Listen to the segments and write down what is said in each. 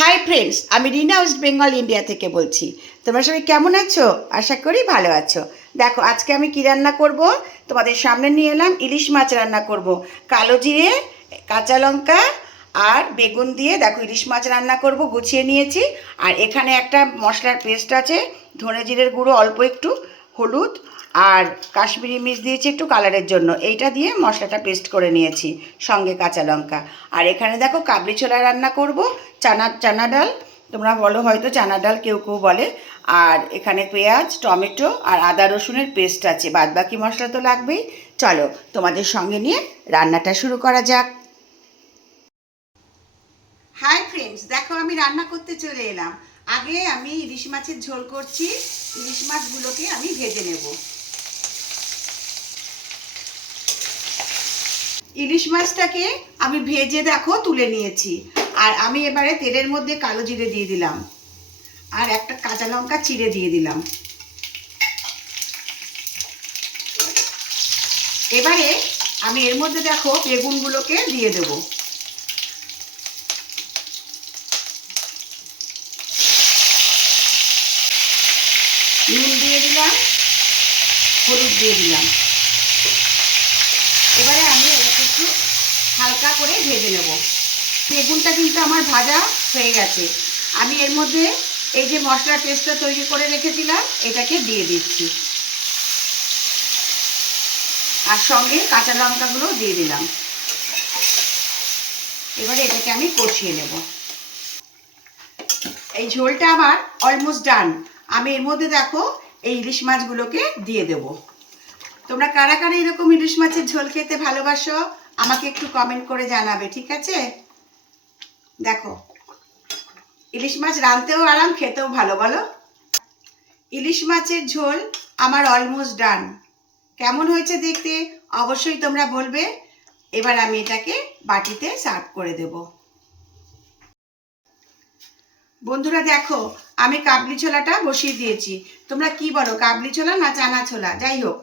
Hi friends, আমি রিনা West Bengal India থেকে বলছি। তোমরা সবাই কেমন আছো? আশা করি ভালো আছো। দেখো আজকে আমি কি রান্না করব তোমাদের সামনে নিয়ে এলাম। ইলিশ মাছ রান্না করব কালো জিরে, কাঁচা লঙ্কা আর বেগুন দিয়ে। দেখো ইলিশ মাছ রান্না করব, গুছিয়ে নিয়েছি। আর এখানে একটা মশলার পেস্ট আছে, ধনে জিরের গুঁড়ো অল্প একটু, হলুদ আর কাশ্মীরি মির্চ দিয়েছি একটু কালারের জন্য। এইটা দিয়ে মশলাটা পেস্ট করে নিয়েছি, সঙ্গে কাঁচা লঙ্কা। আর এখানে দেখো কাবলি ছোলা রান্না করব, চানা ডাল, তোমরা বলো হয়তো চানা ডাল, কেউ কেউ বলে। আর এখানে পেঁয়াজ, টমেটো আর আদা রসুনের পেস্ট আছে, বাদ বাকি মশলা তো লাগবেই। চলো তোমাদের সঙ্গে নিয়ে রান্নাটা শুরু করা যাক। হাই ফ্রেন্ডস, দেখো আমি রান্না করতে চলে এলাম। আগে আমি ইলিশ মাছের ঝোল করছি। ইলিশ মাছগুলোকে আমি ভেজে নেব। ইলিশ মাছটাকে আমি ভেজে দেখো তুলে নিয়েছি। আর আমি এবারে তেলের মধ্যে কালো জিরে দিয়ে দিলাম আর একটা কাঁচা লঙ্কা চিড়ে দিয়ে দিলাম। এবারে আমি এর মধ্যে দেখো বেগুনগুলোকে দিয়ে দেব। নুন দিয়ে দিলাম, হলুদ দিয়ে দিলাম। এবারে আমি এটাকে একটু হালকা করে ভেজে নেব। বেগুনটা কিন্তু আমার ভাজা হয়ে গেছে। আমি এর মধ্যে এই যে মশলার পেস্টটা তৈরি করে রেখেছিলাম এটাকে দিয়ে দিচ্ছি, আর সঙ্গে কাঁচা লঙ্কাগুলো দিয়ে দিলাম। এবারে এটাকে আমি কষিয়ে নেব। এই ঝোলটা আমার অলমোস্ট ডান। আমি এর মধ্যে দেখো এই ইলিশ মাছগুলোকে দিয়ে দেব। তোমরা কারা কারা এরকম ইলিশ মাছের ঝোল খেতে ভালোবাসো আমাকে একটু কমেন্ট করে জানাবে, ঠিক আছে? দেখো ইলিশ মাছ রাঁধতেও আরাম, খেতেও ভালো, বলো? ইলিশ মাছের ঝোল আমার অলমোস্ট ডান। কেমন হয়েছে দেখতে অবশ্যই তোমরা বলবে। এবার আমি এটাকে বাটিতে সার্ভ করে দেব। বন্ধুরা দেখো আমি কাবলি ছোলাটা বসিয়ে দিয়েছি। তোমরা কি বলো, কাবলি ছোলা না চানা ছোলা? যাই হোক,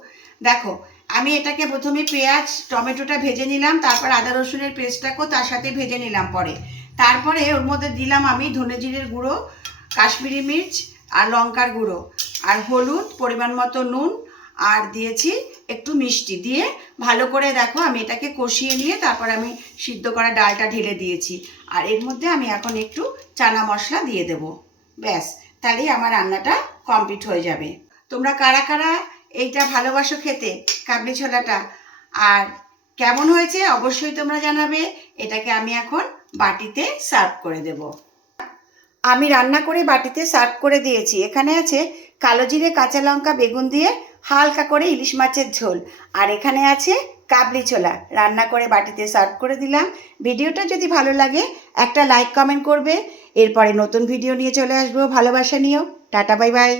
দেখো আমি এটাকে প্রথমে পেঁয়াজ টমেটোটা ভেজে নিলাম, তারপর আদা রসুনের পেস্টটাকেও তার সাথে ভেজে নিলাম পরে। তারপরে ওর মধ্যে দিলাম আমি ধনে জিরের গুঁড়ো, কাশ্মীরি মির্চ আর লঙ্কার গুঁড়ো আর হলুদ, পরিমাণ মতো নুন, আর দিয়েছি একটু মিষ্টি দিয়ে ভালো করে দেখো আমি এটাকে কষিয়ে নিয়ে তারপর আমি সিদ্ধ করা ডালটা ঢেলে দিয়েছি। আর এর মধ্যে আমি এখন একটু চানা মশলা দিয়ে দেব। ব্যাস, তাহলেই আমার রান্নাটা কমপ্লিট হয়ে যাবে। তোমরা কারা কারা এইটা ভালোবাসো খেতে, কাবলি ছোলাটা? আর কেমন হয়েছে অবশ্যই তোমরা জানাবে। এটাকে আমি এখন বাটিতে সার্ভ করে দেব। আমি রান্না করে বাটিতে সার্ভ করে দিয়েছি। এখানে আছে কালো জিরে, কাঁচা লঙ্কা, বেগুন দিয়ে হালকা করে ইলিশ মাছের ঝোল। আর এখানে আছে কাবলি ছোলা, রান্না করে বাটিতে সার্ভ করে দিলাম। ভিডিওটা যদি ভালো লাগে একটা লাইক কমেন্ট করবে। এরপরে নতুন ভিডিও নিয়ে চলে আসবো, ভালোবাসা নিয়েও। Tata, bye bye.